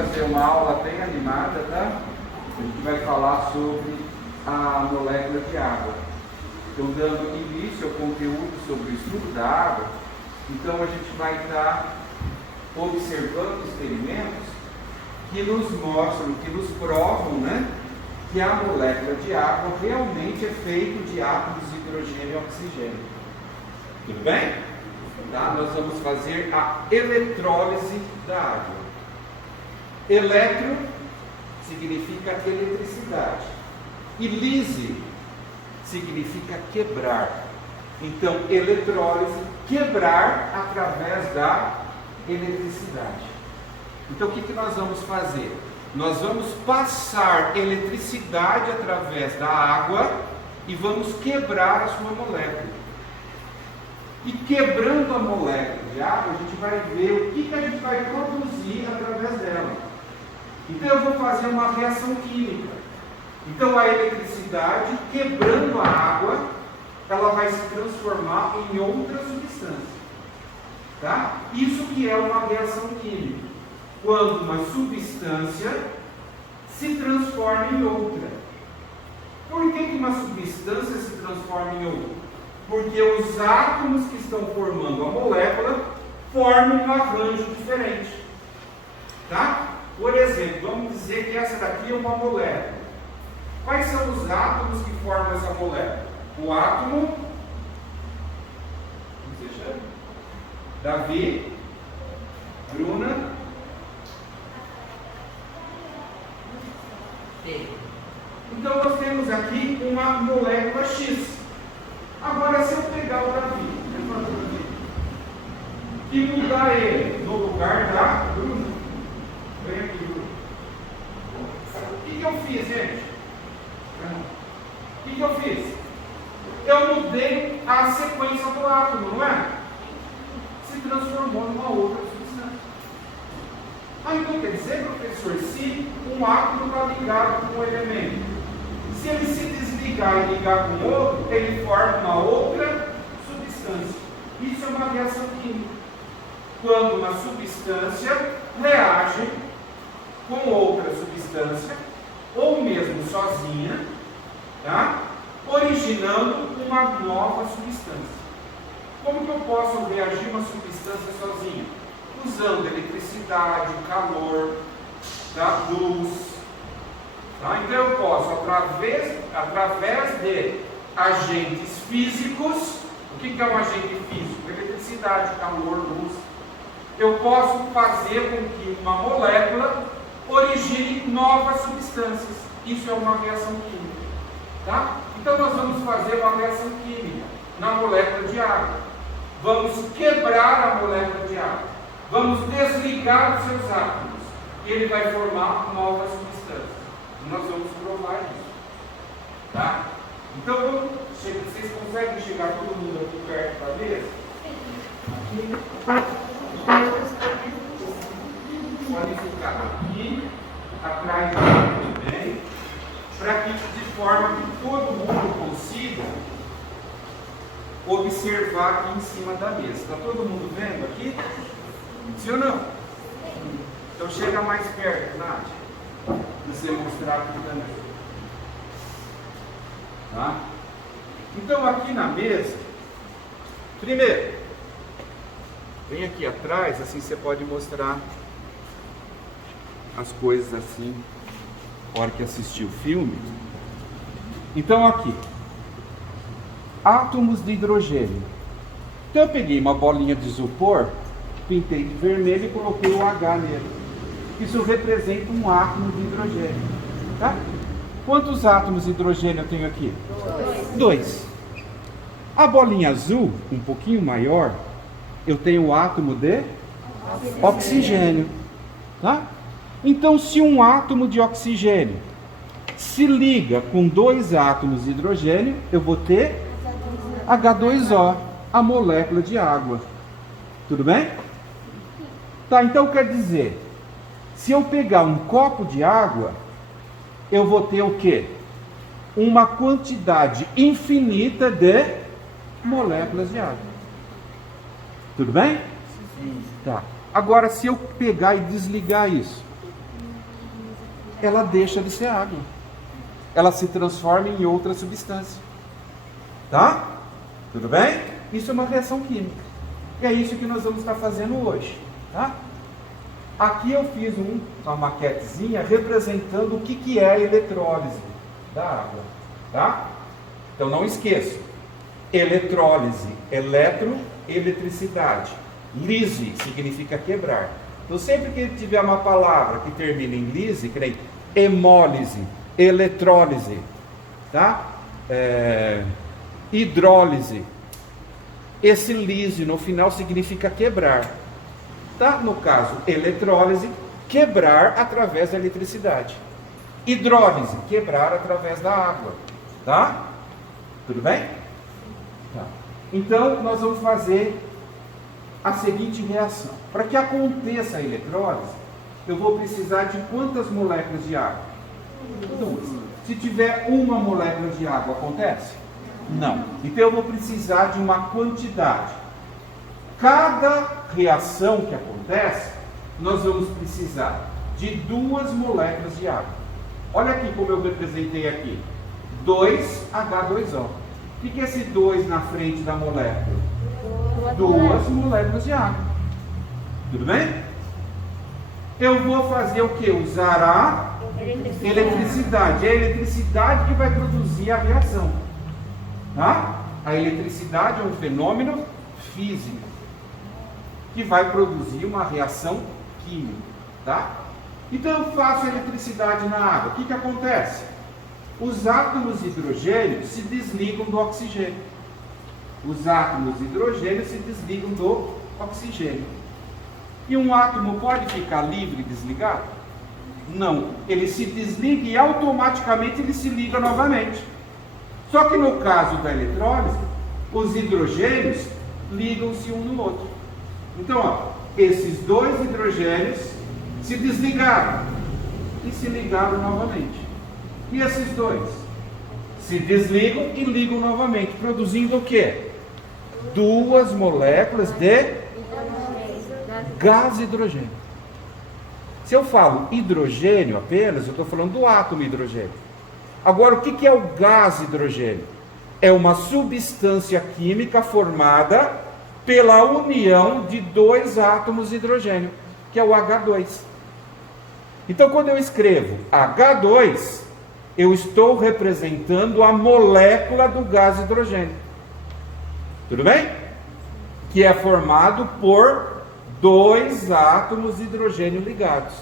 fazer uma aula bem animada, tá? A gente vai falar sobre a molécula de água. Estou dando início ao conteúdo sobre o estudo da água. Então a gente vai estar observando experimentos que nos mostram, que nos provam, né, que a molécula de água realmente é feita de átomos de hidrogênio e oxigênio. Tudo bem? Tá? Nós vamos fazer a eletrólise da água. Eletro significa eletricidade. E lise significa quebrar. Então, eletrólise, quebrar através da eletricidade. Então, o que nós vamos fazer? Nós vamos passar eletricidade através da água e vamos quebrar a sua molécula. E quebrando a molécula de água, a gente vai ver o que a gente vai produzir através dela. Então eu vou fazer uma reação química. Então a eletricidade, quebrando a água, ela vai se transformar em outra substância. Tá? Isso que é uma reação química. Quando uma substância se transforma em outra. Por que uma substância se transforma em outra? Porque os átomos que estão formando a molécula formam um arranjo diferente. Tá? Por exemplo, vamos dizer que essa daqui é uma molécula. Quais são os átomos que formam essa molécula? O átomo, como você chama? Davi, Bruna, então nós temos aqui uma molécula X. Agora, se eu pegar o Davi e mudar ele no lugar da Bruna, vem aqui, Bruna. O que eu fiz, gente? O que eu fiz? Eu mudei a sequência do átomo, não é? Se transformou numa outra substância. Então quer dizer, professor, se um átomo está ligado com um elemento, se ele se desligar e ligar com outro, ele forma uma outra substância. Isso é uma reação química. Quando uma substância reage com outra substância, ou mesmo sozinha, tá? Originando uma nova substância. Como que eu posso reagir uma substância sozinha? Usando eletricidade, calor, tá? Luz. Tá? Então eu posso, através de agentes físicos, o que é um agente físico? Eletricidade, calor, luz. Eu posso fazer com que uma molécula origine novas substâncias. Isso é uma reação química. Tá? Então nós vamos fazer uma reação química na molécula de água. Vamos quebrar a molécula de água. Vamos desligar os seus átomos. E ele vai formar novas substâncias. Nós vamos provar isso. Tá? Então, vocês conseguem chegar todo mundo aqui perto da mesa? Podem ficar aqui, atrás também, para que de forma que todo mundo consiga observar aqui em cima da mesa. Está todo mundo vendo aqui? Sim ou não? Então chega mais perto, Nádia. Você mostrar aqui também. Tá? Então aqui na mesa, primeiro, vem aqui atrás, assim você pode mostrar as coisas assim, na hora que assistir o filme. Então aqui, átomos de hidrogênio. Então eu peguei uma bolinha de isopor, pintei de vermelho e coloquei o H nele. Isso representa um átomo de hidrogênio. Tá? Quantos átomos de hidrogênio eu tenho aqui? 2. A bolinha azul, um pouquinho maior, eu tenho o átomo de oxigênio. Tá? Então, se um átomo de oxigênio se liga com 2 átomos de hidrogênio, eu vou ter H2O, a molécula de água. Tudo bem? Tá, então quer dizer, se eu pegar um copo de água, eu vou ter o quê? Uma quantidade infinita de moléculas de água. Tudo bem? Sim. Tá. Agora, se eu pegar e desligar isso, ela deixa de ser água. Ela se transforma em outra substância. Tá? Tudo bem? Isso é uma reação química. E é isso que nós vamos estar fazendo hoje. Tá? Aqui eu fiz uma maquetezinha representando o que é a eletrólise da água. Tá? Então não esqueça. Eletrólise, eletricidade. Lise significa quebrar. Então sempre que tiver uma palavra que termina em lise, que nem hemólise, eletrólise, tá? Hidrólise. Esse lise no final significa quebrar. Tá? No caso, eletrólise, quebrar através da eletricidade. Hidrólise, quebrar através da água. Tá? Tudo bem? Tá. Então, nós vamos fazer a seguinte reação. Para que aconteça a eletrólise, eu vou precisar de quantas moléculas de água? 2. Se tiver uma molécula de água, acontece? Não. Então eu vou precisar de uma quantidade. Cada reação que acontece, nós vamos precisar de 2 moléculas de água. Olha aqui como eu representei aqui. 2H2O. O que é esse 2 na frente da molécula? 2 moléculas de água. Tudo bem? Eu vou fazer o que? Usar a eletricidade. É a eletricidade que vai produzir a reação. Tá? A eletricidade é um fenômeno físico que vai produzir uma reação química. Tá? Então eu faço a eletricidade na água. O que acontece? Os átomos de hidrogênio se desligam do oxigênio. Os átomos de hidrogênio se desligam do oxigênio. E um átomo pode ficar livre e desligado? Não. Ele se desliga e automaticamente ele se liga novamente. Só que no caso da eletrólise, os hidrogênios ligam-se um no outro. Então, ó, esses 2 hidrogênios se desligaram e se ligaram novamente. E esses 2 se desligam e ligam novamente, produzindo o quê? 2 moléculas de gás hidrogênio. Se eu falo hidrogênio apenas, eu estou falando do átomo hidrogênio. Agora, o que é o gás hidrogênio? É uma substância química formada pela união de 2 átomos de hidrogênio, que é o H2. Então, quando eu escrevo H2, eu estou representando a molécula do gás hidrogênio. Tudo bem? Que é formado por 2 átomos de hidrogênio ligados.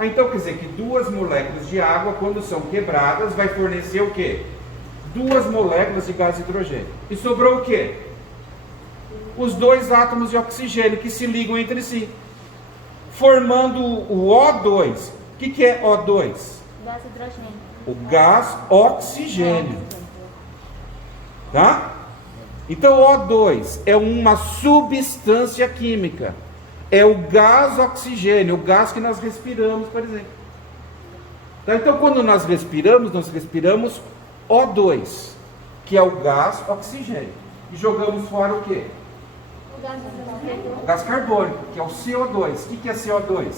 Então quer dizer que 2 moléculas de água, quando são quebradas, vai fornecer o quê? 2 moléculas de gás hidrogênio. E sobrou o quê? Os 2 átomos de oxigênio que se ligam entre si, formando o O2. O que é O2? Gás hidrogênio. O gás oxigênio. Tá? Então O2 é uma substância química. É o gás oxigênio, o gás que nós respiramos, por exemplo. Tá? Então quando nós respiramos O2, que é o gás oxigênio. E jogamos fora o quê? O gás carbônico, que é o CO2. O que é CO2?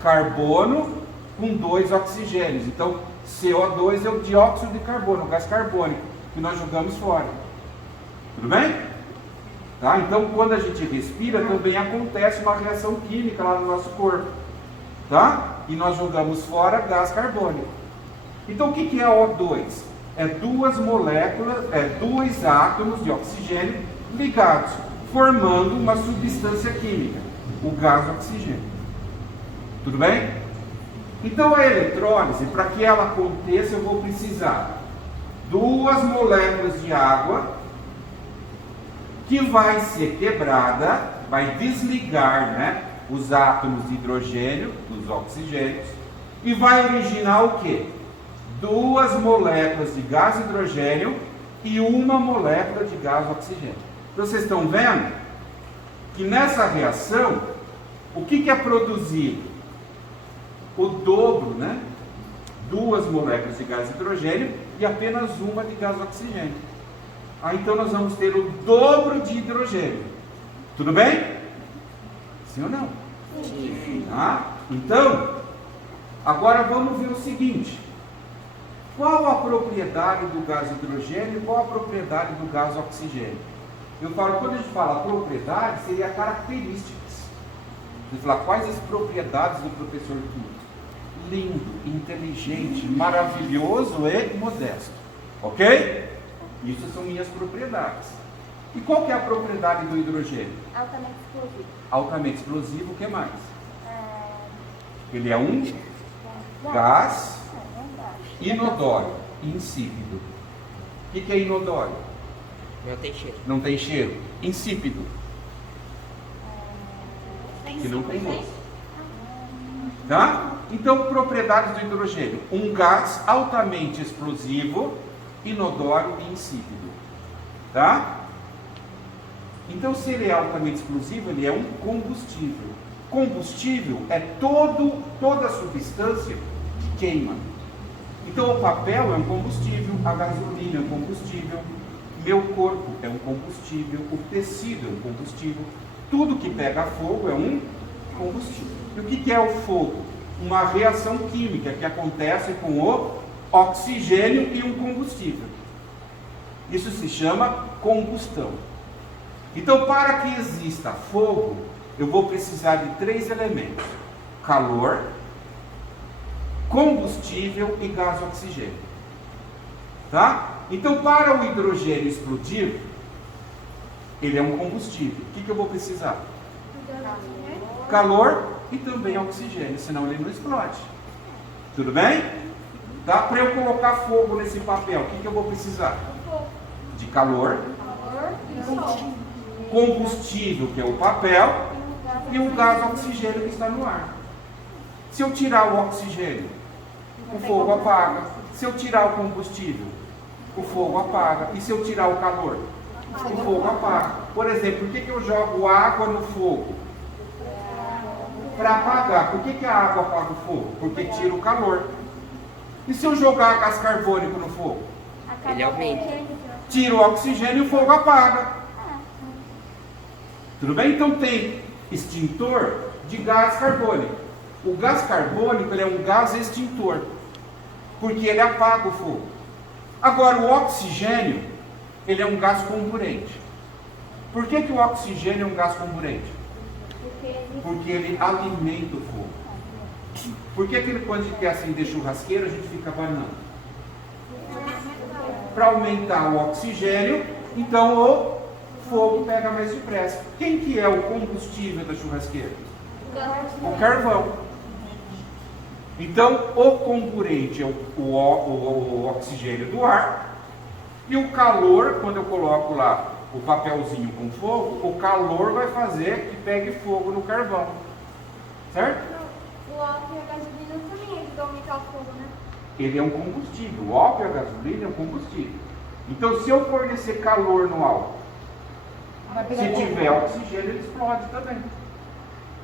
Carbono com 2 oxigênios. Então CO2 é o dióxido de carbono, o gás carbônico, que nós jogamos fora. Tudo bem? Tá? Então, quando a gente respira, também acontece uma reação química lá no nosso corpo. Tá? E nós jogamos fora gás carbônico. Então, o que é O2? É 2 moléculas, 2 átomos de oxigênio ligados, formando uma substância química, o gás oxigênio. Tudo bem? Então, a eletrólise, para que ela aconteça, eu vou precisar 2 moléculas de água, que vai ser quebrada, vai desligar, né, os átomos de hidrogênio, dos oxigênios, e vai originar o quê? 2 moléculas de gás hidrogênio e 1 molécula de gás oxigênio. Então, vocês estão vendo que nessa reação, o que é produzido? O dobro, né? 2 moléculas de gás hidrogênio e apenas 1 de gás oxigênio. Então nós vamos ter o dobro de hidrogênio. Tudo bem? Sim ou não? Sim. Tá? Então, Agora vamos ver o seguinte. Qual a propriedade do gás hidrogênio e qual a propriedade do gás oxigênio? Eu falo, quando a gente fala propriedade, seria características. Você fala, quais as propriedades do professor químico? Lindo, inteligente, maravilhoso e modesto. Ok? Isso são minhas propriedades. E qual que é a propriedade do hidrogênio? Altamente explosivo. Altamente explosivo, o que mais? Ele é um gás inodoro, insípido. O que é inodoro? Não tem cheiro. Não tem cheiro. Insípido. Que não tem gosto. Tá? Então, propriedades do hidrogênio. Um gás altamente explosivo, inodoro e insípido. Tá? Então, se ele é altamente explosivo, ele é um combustível. Combustível é toda substância que queima. Então, o papel é um combustível, a gasolina é um combustível, meu corpo é um combustível, o tecido é um combustível, tudo que pega fogo é um combustível. E o que é o fogo? Uma reação química que acontece com o oxigênio e um combustível. Isso se chama combustão. Então, para que exista fogo, eu vou precisar de 3 elementos: calor, combustível e gás oxigênio. Tá? Então, para o hidrogênio explodir, ele é um combustível. O que eu vou precisar? Calor e também oxigênio, senão ele não explode. Tudo bem? Dá para eu colocar fogo nesse papel, o que eu vou precisar? De calor, combustível, que é o papel, e o gás oxigênio que está no ar. Se eu tirar o oxigênio, o fogo apaga. Se eu tirar o combustível, o fogo apaga. E se eu tirar o calor, o fogo apaga. Por exemplo, por que eu jogo água no fogo? Para apagar. Por que a água apaga o fogo? Porque tira o calor. E se eu jogar gás carbônico no fogo? Ele aumenta. Tira o oxigênio e o fogo apaga. Tudo bem? Então tem extintor de gás carbônico. O gás carbônico ele é um gás extintor, porque ele apaga o fogo. Agora o oxigênio, ele é um gás comburente. Por que o oxigênio é um gás comburente? Porque ele alimenta o fogo. Por que ele, quando a gente quer acender churrasqueira, a gente fica abanando? Para aumentar o oxigênio, então o fogo pega mais depressa. Quem que é o combustível da churrasqueira? O carvão. Então, o comburente é o oxigênio do ar, e o calor, quando eu coloco lá o papelzinho com fogo, o calor vai fazer que pegue fogo no carvão. Certo? O álcool e a gasolina também ajudam a aumentar o fogo, né? Ele é um combustível. O álcool e a gasolina é um combustível. Então, se eu fornecer calor no álcool, se tiver oxigênio, ele explode também.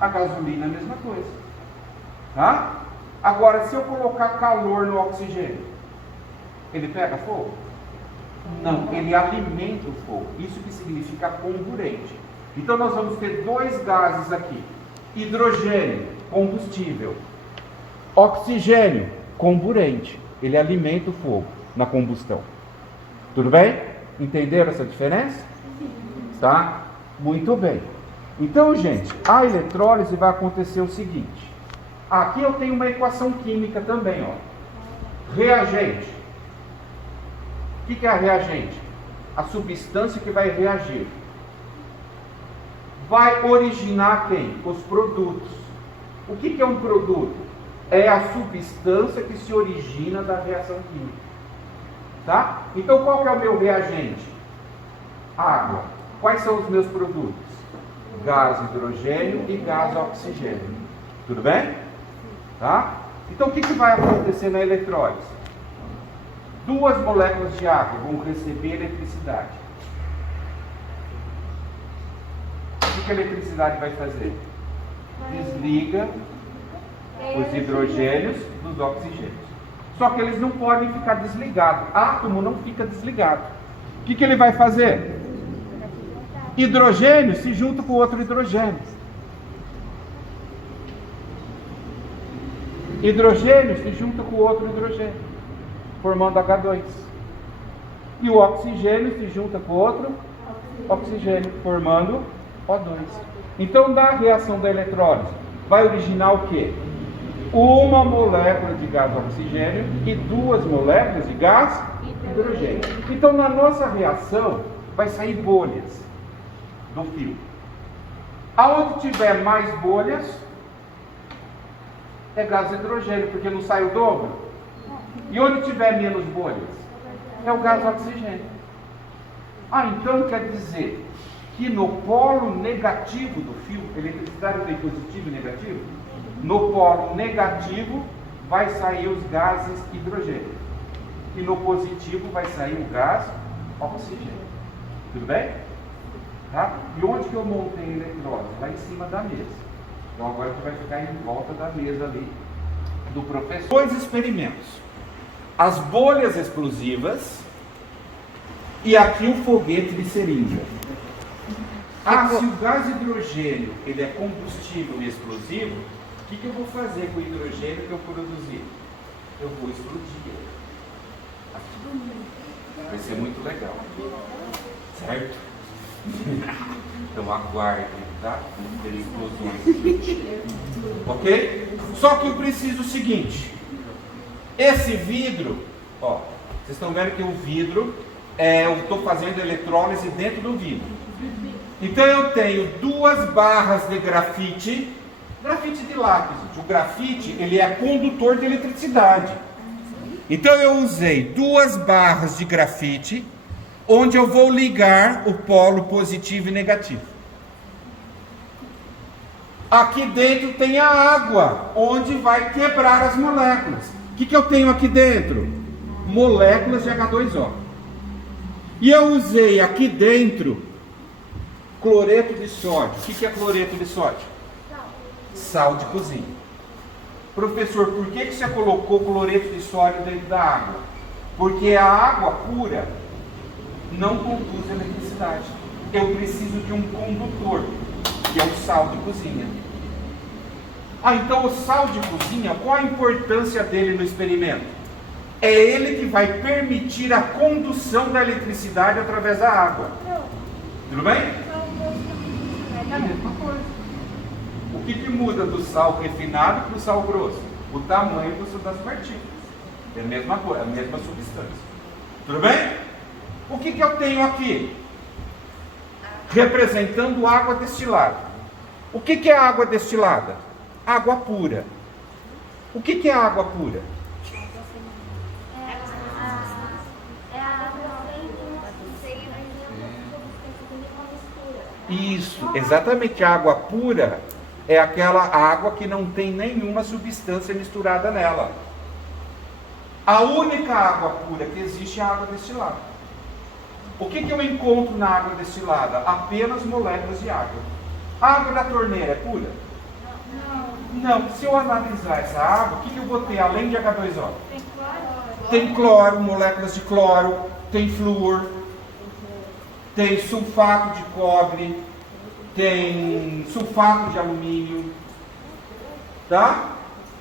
A gasolina é a mesma coisa. Tá? Agora, se eu colocar calor no oxigênio, ele pega fogo? Não, ele alimenta o fogo. Isso que significa comburente. Então, nós vamos ter 2 gases aqui: hidrogênio, combustível; oxigênio, comburente. Ele alimenta o fogo na combustão. Tudo bem? Entenderam essa diferença? Tá? Muito bem. Então, gente, a eletrólise vai acontecer o seguinte. Aqui eu tenho uma equação química também, ó. Reagente. O que é a reagente? A substância que vai reagir. Vai originar quem? Os produtos. O que é um produto? É a substância que se origina da reação química. Tá? Então, qual que é o meu reagente? Água. Quais são os meus produtos? Gás hidrogênio e gás oxigênio. Tudo bem? Tá? Então, o que vai acontecer na eletrólise? 2 moléculas de água vão receber eletricidade. O que a eletricidade vai fazer? Desliga os hidrogênios dos oxigênios. Só que eles não podem ficar desligados. Átomo não fica desligado. O que ele vai fazer? Hidrogênio se junta com outro hidrogênio. hidrogênio se junta com outro hidrogênio, formando H2. E o oxigênio se junta com outro oxigênio, formando O2. Então, da reação da eletrólise, vai originar o quê? Uma molécula de gás oxigênio e 2 moléculas de gás hidrogênio. Então, na nossa reação, vai sair bolhas do fio. Aonde tiver mais bolhas, é gás hidrogênio, porque não sai o dobro. E onde tiver menos bolhas, é o gás oxigênio. Então quer dizer que no polo negativo do fio, eletricidade tem positivo e negativo, no polo negativo vai sair os gases hidrogênio. E no positivo vai sair o gás oxigênio. Tudo bem? Tá? E onde que eu montei a eletrólise? Lá em cima da mesa. Então agora a gente vai ficar em volta da mesa ali do professor. 2 experimentos. As bolhas explosivas e aqui o foguete de seringa. Se o gás hidrogênio ele é combustível e explosivo, o que eu vou fazer com o hidrogênio que eu produzir? Eu vou explodir ele. Vai ser muito legal. Certo? Então aguardem, tá? Ter explosões. Ok? Só que eu preciso o seguinte. Esse vidro, ó, vocês estão vendo que o vidro, eu estou fazendo eletrólise dentro do vidro. Então eu tenho 2 barras de grafite de lápis. O grafite, ele é condutor de eletricidade. Então eu usei 2 barras de grafite, onde eu vou ligar o polo positivo e negativo. Aqui dentro tem a água, onde vai quebrar as moléculas. O que eu tenho aqui dentro? Moléculas de H2O. E eu usei aqui dentro cloreto de sódio. O que é cloreto de sódio? Sal de cozinha. Professor, por que você colocou cloreto de sódio dentro da água? Porque a água pura não conduz eletricidade. Eu preciso de um condutor, que é o sal de cozinha. Então o sal de cozinha, qual a importância dele no experimento? É ele que vai permitir a condução da eletricidade através da água. Tudo bem? É a mesma coisa. O que muda do sal refinado para o sal grosso? O tamanho das partículas. É a mesma coisa, a mesma substância. Tudo bem? O que eu tenho aqui? Representando água destilada. O que é água destilada? Água pura. O que é água pura? Isso, exatamente. A água pura é aquela água que não tem nenhuma substância misturada nela. A única água pura que existe é a água destilada. O que eu encontro na água destilada? Apenas moléculas de água. A água da torneira é pura? Não. Se eu analisar essa água, o que eu vou ter além de H2O? Tem cloro, moléculas de cloro, tem flúor, tem sulfato de cobre, tem sulfato de alumínio, tá?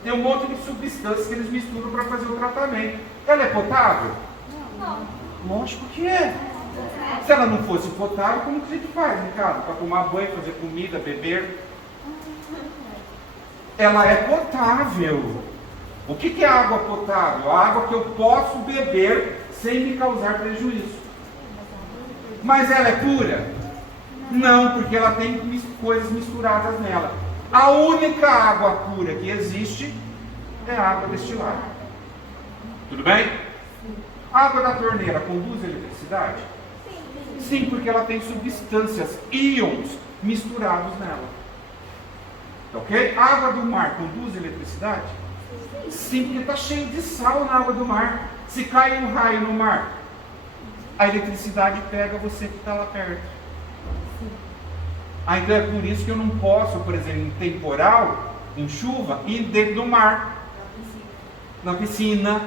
Tem um monte de substâncias que eles misturam para fazer o tratamento. Ela é potável? Não. Lógico que é. Se ela não fosse potável, como que a gente faz em casa? Para tomar banho, fazer comida, beber? Ela é potável. O que é água potável? A água que eu posso beber sem me causar prejuízo. Mas ela é pura? Não, porque ela tem coisas misturadas nela. A única água pura que existe é a água destilada. Tudo bem? A água da torneira conduz eletricidade? Sim, porque ela tem substâncias, íons, misturados nela. Ok? A água do mar conduz eletricidade? Sim, porque está cheio de sal na água do mar. Se cai um raio no mar, a eletricidade pega você que está lá perto. Então é por isso que eu não posso, por exemplo, em temporal, em chuva, ir dentro do mar, na piscina.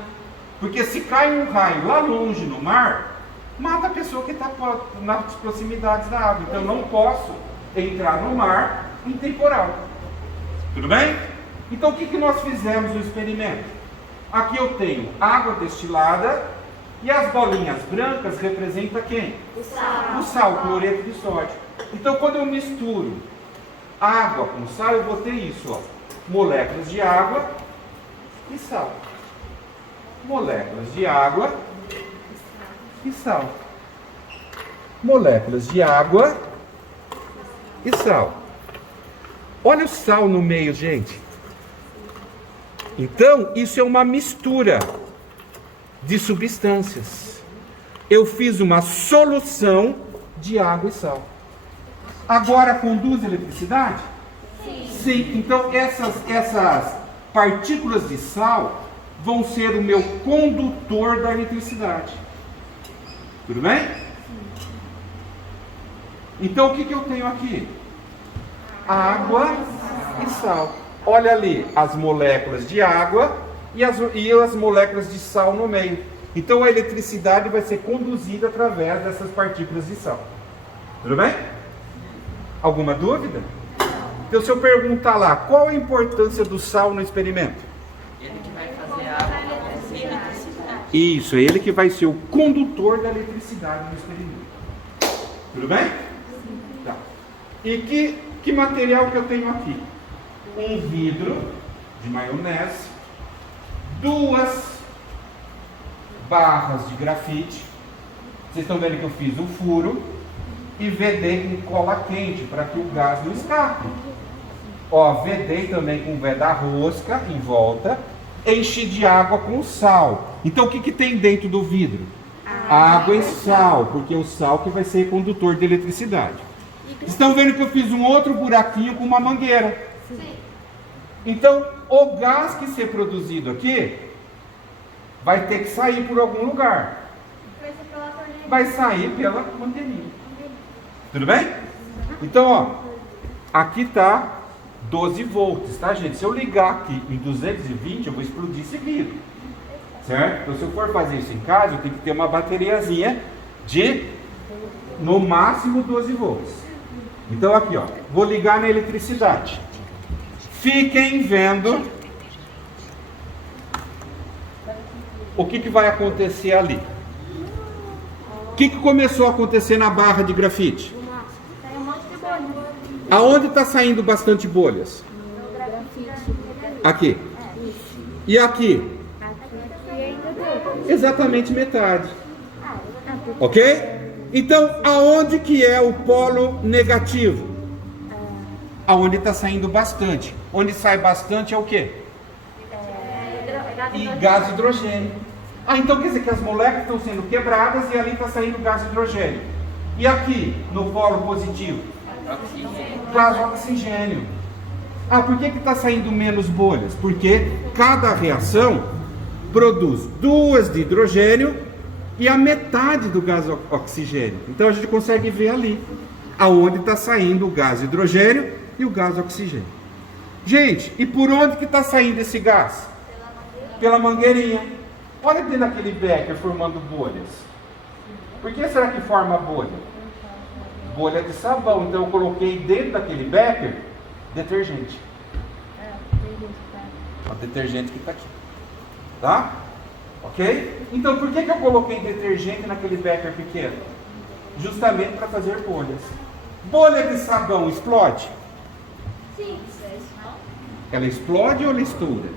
Porque se cai um raio lá longe no mar, mata a pessoa que está nas proximidades da água. Então eu não posso entrar no mar em temporal. Tudo bem? Então o que nós fizemos no experimento? Aqui eu tenho água destilada e as bolinhas brancas representam quem? O sal, o cloreto de sódio. Então quando eu misturo água com sal, eu vou ter isso, ó, moléculas de água e sal. Moléculas de água e sal. Moléculas de água e sal. Olha o sal no meio, gente. Então, isso é uma mistura de substâncias. Eu fiz uma solução de água e sal. Agora conduz eletricidade? Sim. Então, essas partículas de sal vão ser o meu condutor da eletricidade. Tudo bem? Então, o que eu tenho aqui? Água e sal. Olha ali, as moléculas de água e as moléculas de sal no meio. Então a eletricidade vai ser conduzida através dessas partículas de sal. Tudo bem? Alguma dúvida? Então se eu perguntar lá, qual a importância do sal no experimento? Ele que vai fazer a água ser eletricidade. Isso, é ele que vai ser o condutor da eletricidade no experimento. Tudo bem? Tá. E que material que eu tenho aqui? Um vidro de maionese, 2 barras de grafite. Vocês estão vendo que eu fiz um furo e vedei com cola quente para que o gás não escape. Ó, vedei também com veda-rosca em volta, enchi de água com sal. Então o que tem dentro do vidro? Água e sal, porque é o sal que vai ser condutor de eletricidade. Estão vendo que eu fiz um outro buraquinho com uma mangueira. Então, o gás que ser produzido aqui vai ter que sair por algum lugar. Vai sair pela mangueirinha. Tudo bem? Então, ó, aqui está 12 volts, tá, gente? Se eu ligar aqui em 220, eu vou explodir esse vidro. Certo? Então, se eu for fazer isso em casa, eu tenho que ter uma bateriazinha de, no máximo, 12 volts. Então, aqui, ó, vou ligar na eletricidade. Fiquem vendo o que vai acontecer ali. O que começou a acontecer na barra de grafite? Saiu um monte de bolha. Aonde está saindo bastante bolhas? Aqui. E aqui? Exatamente metade. Ok? Então, aonde que é o polo negativo? Aonde está saindo bastante. Onde sai bastante é o quê? E gás hidrogênio. Ah, então quer dizer que as moléculas estão sendo quebradas e ali está saindo gás hidrogênio. E aqui, no polo positivo? Gás oxigênio. Ah, por que está saindo menos bolhas? Porque cada reação produz 2 de hidrogênio e a metade do gás oxigênio. Então a gente consegue ver ali aonde está saindo o gás hidrogênio e o gás oxigênio. Gente, e por onde que está saindo esse gás? Pela mangueirinha. Olha dentro daquele becker formando bolhas. Por que será que forma bolha? Bolha de sabão. Então eu coloquei dentro daquele becker detergente. O detergente que está aqui. Tá? Ok? Então por que eu coloquei detergente naquele becker pequeno? Justamente para fazer bolhas. Bolha de sabão explode? Sim. Ela explode ou ela estoura?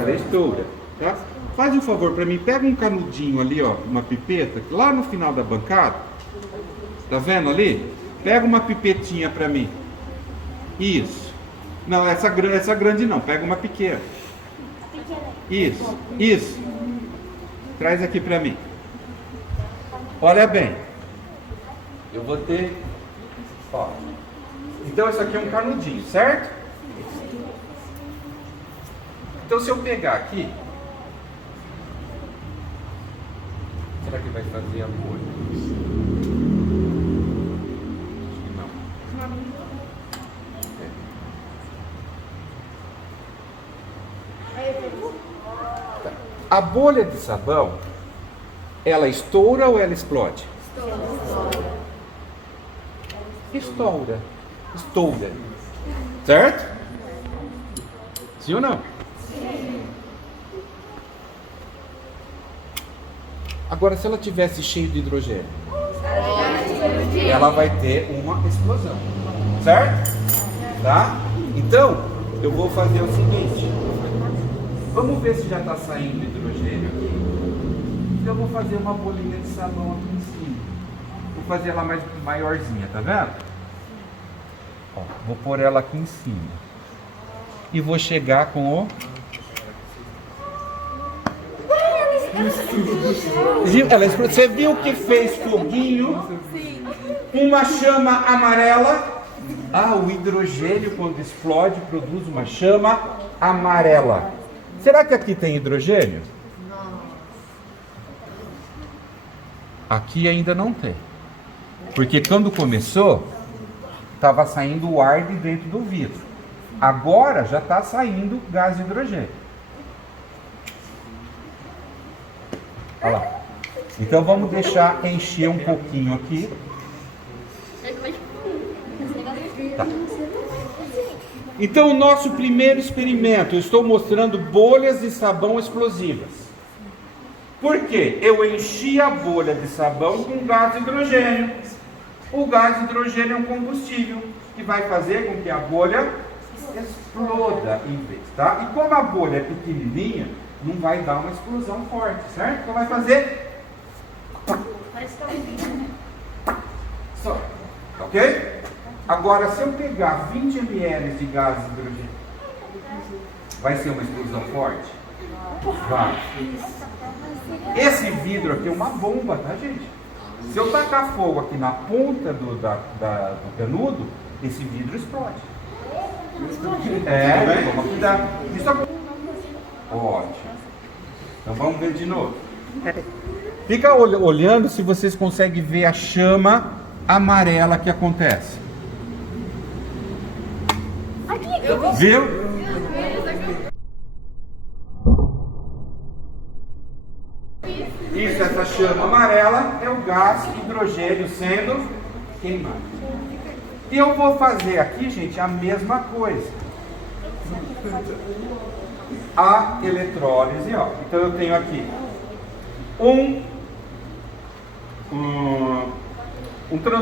Ela estoura. Tá? Faz um favor para mim, pega um canudinho ali, ó, uma pipeta, lá no final da bancada. Tá vendo ali? Pega uma pipetinha para mim. Isso. Não, essa grande não, pega uma pequena. Isso. Traz aqui para mim. Olha bem. Eu vou ter... Ó. Então isso aqui é um canudinho, certo? Então se eu pegar aqui... Será que vai fazer a bolha? Não. A bolha de sabão, ela estoura ou ela explode? Estoura. Certo? Sim ou não? Agora, se ela tivesse cheio de hidrogênio, ela vai ter uma explosão, certo? Tá? Então, eu vou fazer o seguinte. Vamos ver se já está saindo hidrogênio aqui. Então, eu vou fazer uma bolinha de sabão aqui em cima. Vou fazer ela maiorzinha, tá vendo? Ó, vou pôr ela aqui em cima. E vou chegar com o... Você viu que fez foguinho? Uma chama amarela. Ah, o hidrogênio quando explode produz uma chama amarela. Será que aqui tem hidrogênio? Aqui ainda não tem. Porque quando começou, estava saindo o ar de dentro do vidro. Agora já está saindo gás de hidrogênio. Olha lá. Então vamos deixar encher um pouquinho aqui. Tá. Então o nosso primeiro experimento, eu estou mostrando bolhas de sabão explosivas. Por quê? Eu enchi a bolha de sabão com gás de hidrogênio. O gás de hidrogênio é um combustível que vai fazer com que a bolha exploda em vez, tá? E como a bolha é pequenininha, não vai dar uma explosão forte, certo? Então vai fazer só, ok? Agora, se eu pegar 20 ml de gás de hidrogênio, vai ser uma explosão forte? Vai. Esse vidro aqui é uma bomba, tá, gente? Se eu tacar fogo aqui na ponta do canudo, esse vidro explode. Vamos cuidar. Isso é... Ótimo. Então vamos ver de novo. Fica olhando se vocês conseguem ver a chama amarela que acontece. Viu? Isso, essa chama amarela é o gás hidrogênio sendo queimado. E eu vou fazer aqui, gente, a mesma coisa. A eletrólise, ó. Então eu tenho aqui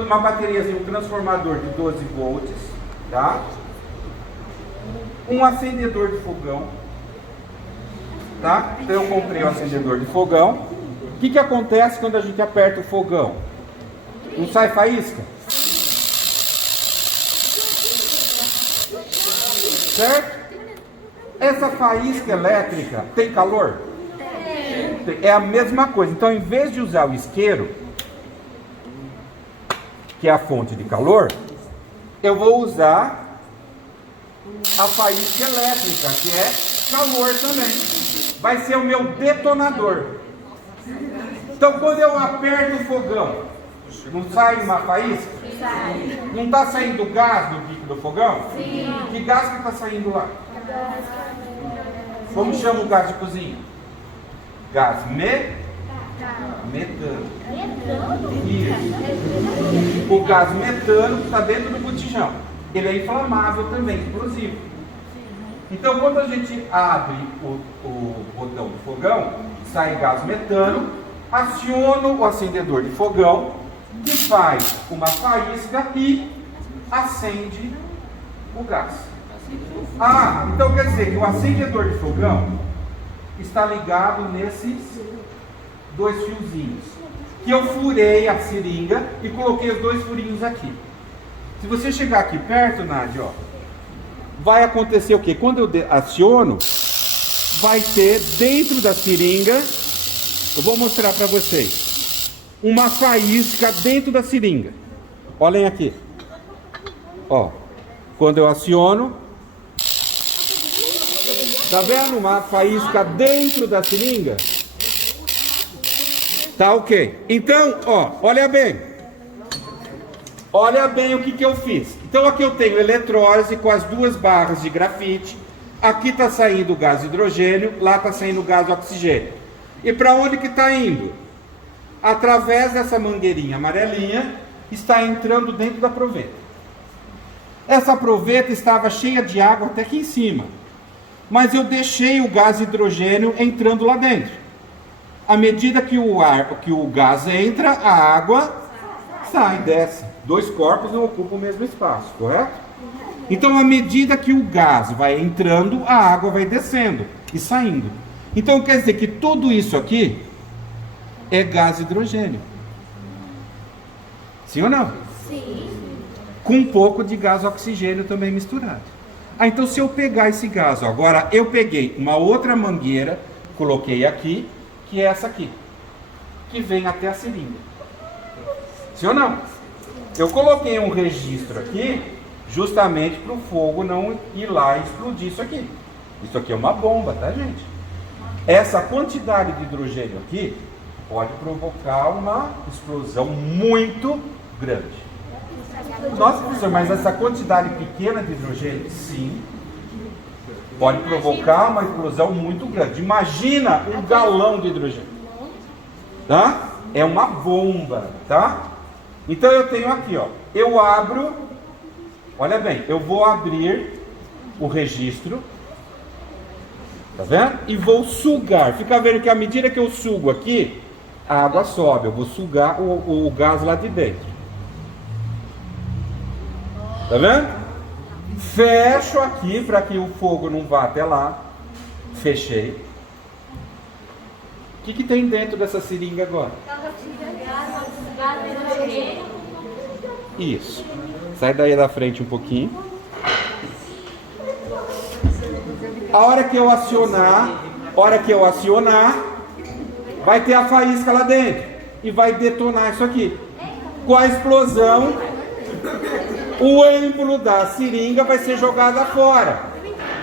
uma bateriazinha, um transformador de 12 volts, tá? Um acendedor de fogão, tá? Então eu comprei um acendedor de fogão. O que acontece quando a gente aperta o fogão? Não sai faísca? Certo? Essa faísca elétrica tem calor? É a mesma coisa. Então, em vez de usar o isqueiro, que é a fonte de calor, eu vou usar a faísca elétrica, que é calor também. Vai ser o meu detonador. Então, quando eu aperto o fogão, não sai uma faísca? Sai. Não está saindo gás do bico do fogão? Sim. Que gás que está saindo lá? Como chama o gás de cozinha? Gás metano. Isso. O gás metano que está dentro do botijão. Ele é inflamável também, explosivo. Então, quando a gente abre o botão do fogão, sai gás metano, aciono o acendedor de fogão, que faz uma faísca e acende o gás. Ah, então quer dizer que o acendedor de fogão está ligado nesses dois fiozinhos, que eu furei a seringa e coloquei os dois furinhos aqui. Se você chegar aqui perto, Nádia, ó, vai acontecer o quê? Quando eu aciono, vai ter dentro da seringa, eu vou mostrar para vocês, uma faísca dentro da seringa. Olhem aqui. Ó, quando eu aciono, tá vendo uma faísca dentro da seringa? Tá ok. Então, ó, olha bem. Olha bem o que eu fiz. Então aqui eu tenho eletrólise com as duas barras de grafite. Aqui está saindo gás de hidrogênio, lá está saindo gás de oxigênio. E para onde que está indo? Através dessa mangueirinha amarelinha, está entrando dentro da proveta. Essa proveta estava cheia de água até aqui em cima. mas eu deixei o gás hidrogênio entrando lá dentro. À medida que o gás entra, a água sai, desce. Dois corpos não ocupam o mesmo espaço, correto? Então, à medida que o gás vai entrando, a água vai descendo e saindo. Então, quer dizer que tudo isso aqui é gás hidrogênio. Sim ou não? Sim. Com um pouco de gás oxigênio também misturado. Então, se eu pegar esse gás, ó, agora eu peguei uma outra mangueira, coloquei aqui, que é essa aqui, que vem até a seringa. Sim ou não? Eu coloquei um registro aqui, justamente para o fogo não ir lá e explodir isso aqui. Isso aqui é uma bomba, tá, gente? Essa quantidade de hidrogênio aqui pode provocar uma explosão muito grande. Nossa, professor, mas essa quantidade pequena de hidrogênio, sim, pode provocar uma explosão muito grande. Imagina um galão de hidrogênio, tá? É uma bomba, tá? Então eu tenho aqui, ó, eu abro, olha bem, eu vou abrir o registro, tá vendo? E vou sugar. Fica vendo que à medida que eu sugo aqui, a água sobe. Eu vou sugar o gás lá de dentro. Tá vendo? Fecho aqui para que o fogo não vá até lá. Fechei. O que tem dentro dessa seringa agora? Isso. Sai daí da frente um pouquinho. A hora que eu acionar, vai ter a faísca lá dentro e vai detonar isso aqui. Com a explosão, o êmbolo da seringa vai ser jogado fora,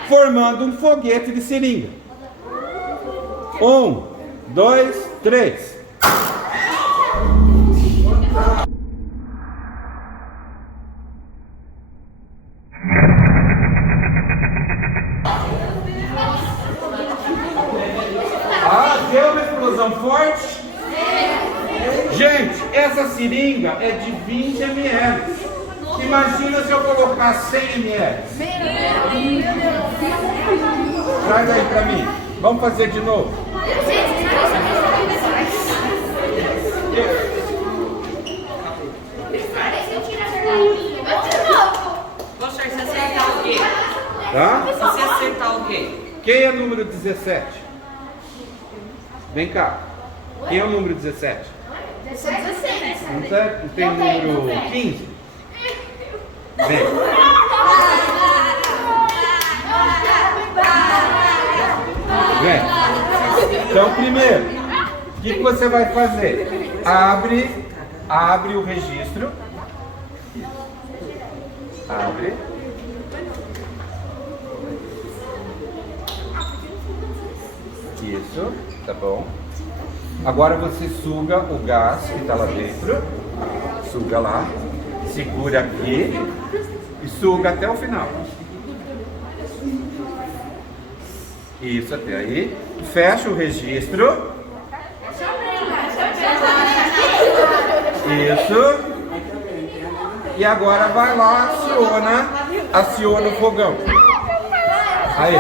formando um foguete de seringa. 1, 2, 3. Deu uma explosão forte? Gente, essa seringa é de 20 ml. Imagina se eu colocar 100 ml. Traz aí pra mim. Vamos fazer de novo. Poxa, se acertar o quê? Tá? Se você acertar o quê? Quem é o número 17? Vem cá. Quem é o número 17? Não tem o número 15? Vem. Vem. Então, primeiro, o que você vai fazer? Abre o registro. Abre. Isso, tá bom. Agora você suga o gás que está lá dentro. Suga lá. Segura aqui. E suga até o final. Isso, até aí. Fecha o registro. Isso. E agora vai lá, aciona o fogão. Aí.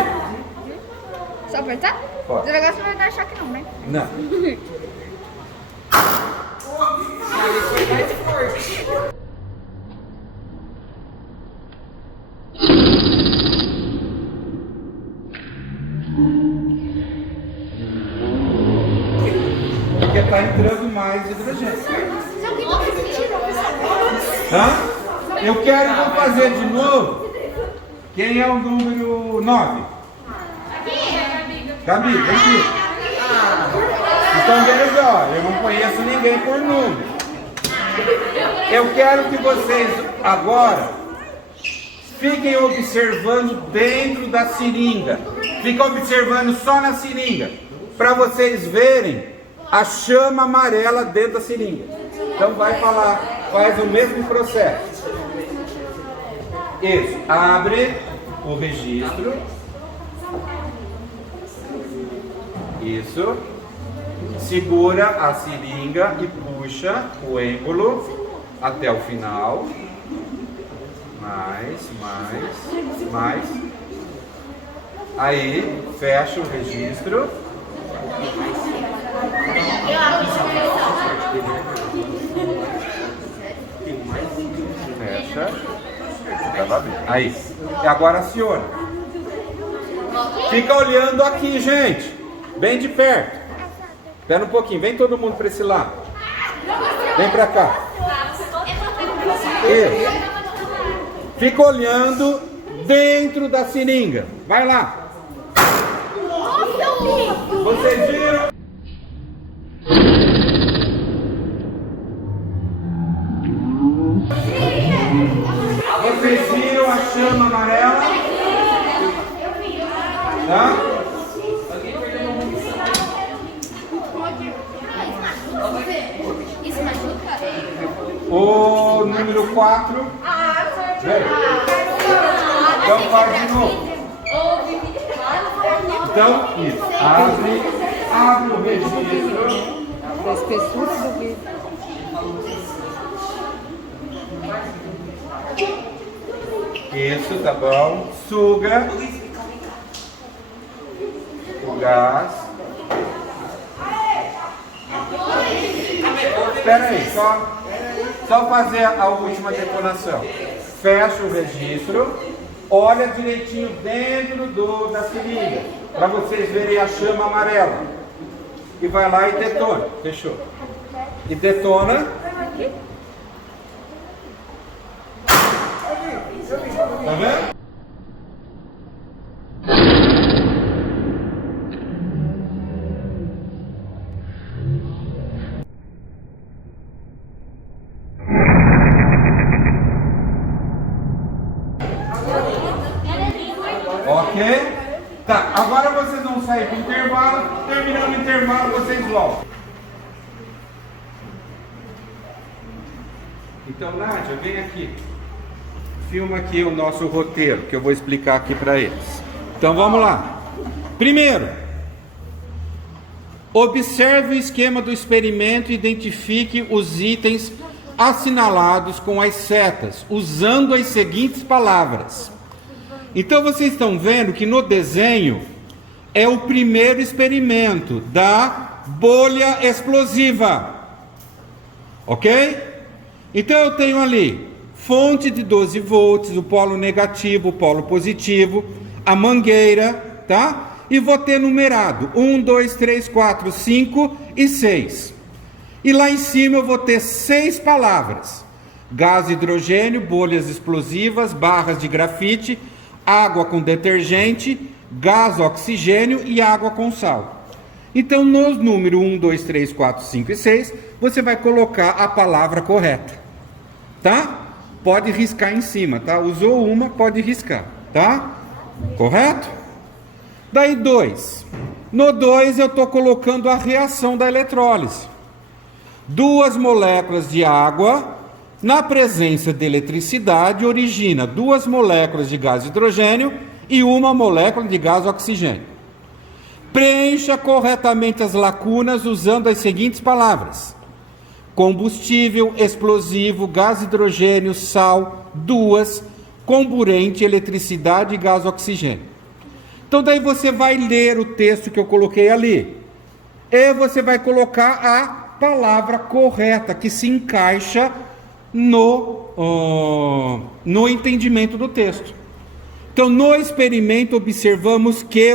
Só apertar? Pode. Devagar você vai dar choque não, né? Não. Porque está entrando mais hidrogênio. Hã? Eu quero fazer de novo. Quem é o número 9? Gabi, vem aqui. Então, beleza, ó, eu não conheço ninguém por número. Eu quero que vocês agora fiquem observando dentro da seringa. Fiquem observando só na seringa, para vocês verem a chama amarela dentro da seringa. Então vai falar, faz o mesmo processo. Isso, abre o registro. Isso. Segura a seringa e puxa o êmbolo até o final. Mais. Aí, fecha o registro. Fecha. Aí. E agora aciona. Fica olhando aqui, gente. Bem de perto. Espera um pouquinho. Vem todo mundo para esse lado. Vem para cá. Isso. Fica olhando dentro da seringa. Vai lá. Vocês viram? Vocês viram a chama amarela? Tá? Isso machuca? O número 4. Vem. Então faz de novo. Então, isso. Abre o registro. A espessura do vidro. Isso, tá bom. Suga o gás. Espera aí, só fazer a última detonação. Fecha o registro. Olha direitinho dentro da seringa, para vocês verem a chama amarela. E vai lá e detona. Fechou. E detona. Tá vendo? Ok? Tá, agora vocês vão sair para o intervalo. Terminando o intervalo, vocês voltam. Então, Nádia, vem aqui. Filma aqui o nosso roteiro, que eu vou explicar aqui para eles. Então, vamos lá. Primeiro, observe o esquema do experimento e identifique os itens assinalados com as setas, usando as seguintes palavras. Então, vocês estão vendo que no desenho é o primeiro experimento da bolha explosiva. Ok? Então, eu tenho ali fonte de 12 volts, o polo negativo, o polo positivo, a mangueira, tá? E vou ter numerado 1, 2, 3, 4, 5 e 6. E lá em cima eu vou ter 6 palavras: gás hidrogênio, bolhas explosivas, barras de grafite, água com detergente, gás oxigênio e água com sal. Então, nos números 1, 2, 3, 4, 5 e 6, você vai colocar a palavra correta, tá? Pode riscar em cima, tá? Usou uma, pode riscar, tá? Correto? Daí 2. No 2 eu estou colocando a reação da eletrólise. 2 moléculas de água, na presença de eletricidade, origina 2 moléculas de gás hidrogênio e 1 molécula de gás oxigênio. Preencha corretamente as lacunas usando as seguintes palavras: combustível, explosivo, gás hidrogênio, sal, 2, comburente, eletricidade e gás oxigênio. Então daí você vai ler o texto que eu coloquei ali. E você vai colocar a palavra correta, que se encaixa no entendimento do texto. Então, no experimento, observamos que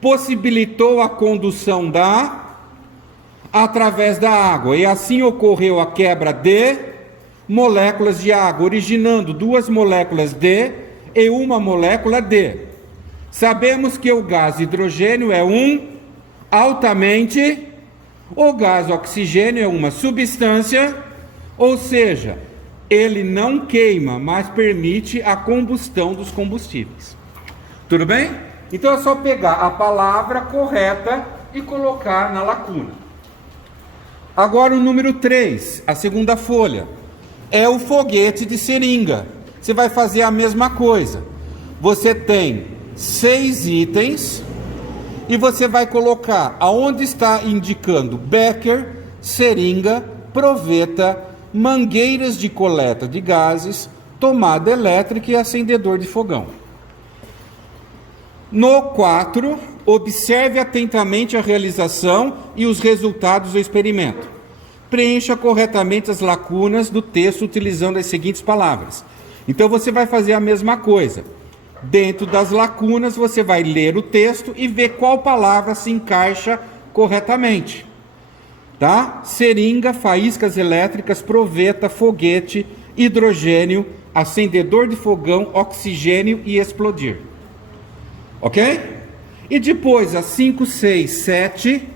possibilitou a condução através da água, e assim ocorreu a quebra de moléculas de água, originando 2 moléculas de e 1 molécula de. Sabemos que o gás hidrogênio é altamente, o gás oxigênio é uma substância, ou seja, ele não queima, mas permite a combustão dos combustíveis. Tudo bem? Então é só pegar a palavra correta e colocar na lacuna. Agora o número 3, a segunda folha, é o foguete de seringa. Você vai fazer a mesma coisa. Você tem 6 itens e você vai colocar aonde está indicando becker, seringa, proveta, mangueiras de coleta de gases, tomada elétrica e acendedor de fogão. No 4, observe atentamente a realização e os resultados do experimento. Preencha corretamente as lacunas do texto utilizando as seguintes palavras. Então você vai fazer a mesma coisa. Dentro das lacunas você vai ler o texto e ver qual palavra se encaixa corretamente. Tá? Seringa, faíscas elétricas, proveta, foguete, hidrogênio, acendedor de fogão, oxigênio e explodir. Ok? E depois, as 5, 6, 7,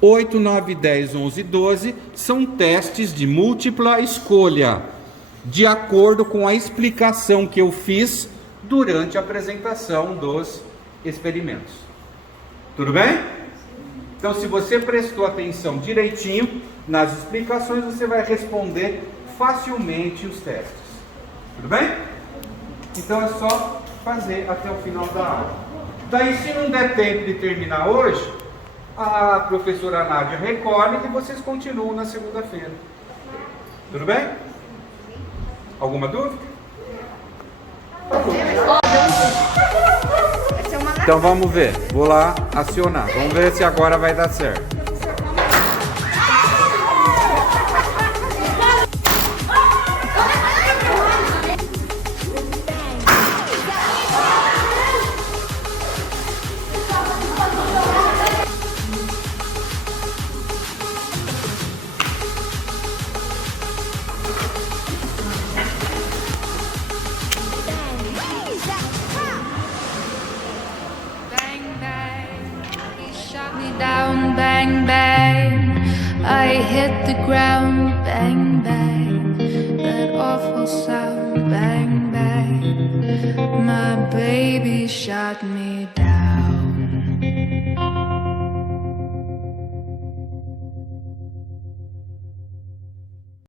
8, 9, 10, 11, 12 são testes de múltipla escolha, de acordo com a explicação que eu fiz durante a apresentação dos experimentos. Tudo bem? Então, se você prestou atenção direitinho nas explicações, você vai responder facilmente os testes. Tudo bem? Então é só fazer até o final da aula. Daí, se não der tempo de terminar hoje, a professora Nádia recolhe e vocês continuam na segunda-feira. Tudo bem? Alguma dúvida? Então vamos ver. Vou lá acionar. Vamos ver se agora vai dar certo. Bang, bang, I hit the ground, bang, bang, that awful sound, bang, bang, my baby shot me down.